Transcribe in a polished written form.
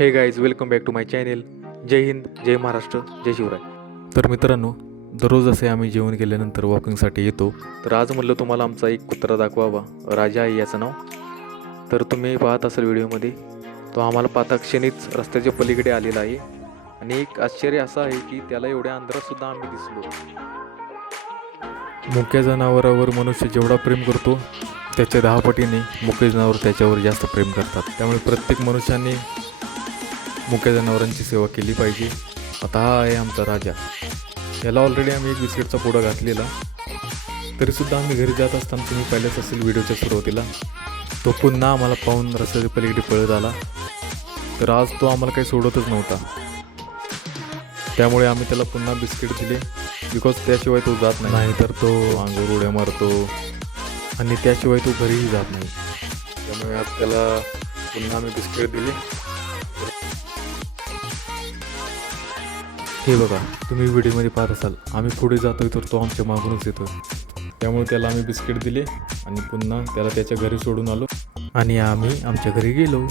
हे guys, welcome back to my channel. जय हिंद, जय महाराष्ट्र, जय शिवराय. तर मित्रांनो, दररोज असे आम्ही जेवण केल्यानंतर वॉकिंगसाठी येतो. तर आज म्हटलं तुम्हाला आमचा एक कुत्रा दाखवावा. राजा आहे याचं नाव. तर तुम्ही पाहत असाल व्हिडिओमध्ये, तो आम्हाला पाहता क्षणीच रस्त्याच्या पलीकडे आलेला आहे. आणि एक आश्चर्य असं आहे की त्याला एवढ्या अंधारातसुद्धा आम्ही दिसलो. मुक्या जनावरावर मनुष्य जेवढा प्रेम करतो त्याच्या 10 पटीने मुके जनावर त्याच्यावर जास्त प्रेम करतात. त्यामुळे प्रत्येक मनुष्याने मुक्या जनावरांची सेवा केली पाहिजे. आता हा आहे आमचा राजा. याला ऑलरेडी आम्ही एक बिस्किटचा पुडा घातलेला. तरीसुद्धा आम्ही घरी जात असताना तुम्ही पाहिलंच असेल व्हिडिओच्या सुरुवातीला, तो पुन्हा आम्हाला पाहून रस्त्याच्या पलीकडे पळत आला. तर आज तो आम्हाला काही सोडतच नव्हता. त्यामुळे आम्ही त्याला पुन्हा बिस्किट दिले, बिकॉज त्याशिवाय तो जात नाही. तर तो अंगावर उड्या मारतो आणि त्याशिवाय तो घरीही जात नाही. त्यामुळे आज त्याला पुन्हा आम्ही बिस्किट दिले. हे बघा, तुम्ही व्हिडिओमध्ये पाहत असाल, आम्ही पुढे जातोय तर तो आमच्या मागूनच येतो. त्यामुळे त्याला आम्ही बिस्किट दिले आणि पुन्हा त्याला त्याच्या घरी सोडून आलो आणि आम्ही आमच्या घरी गेलो.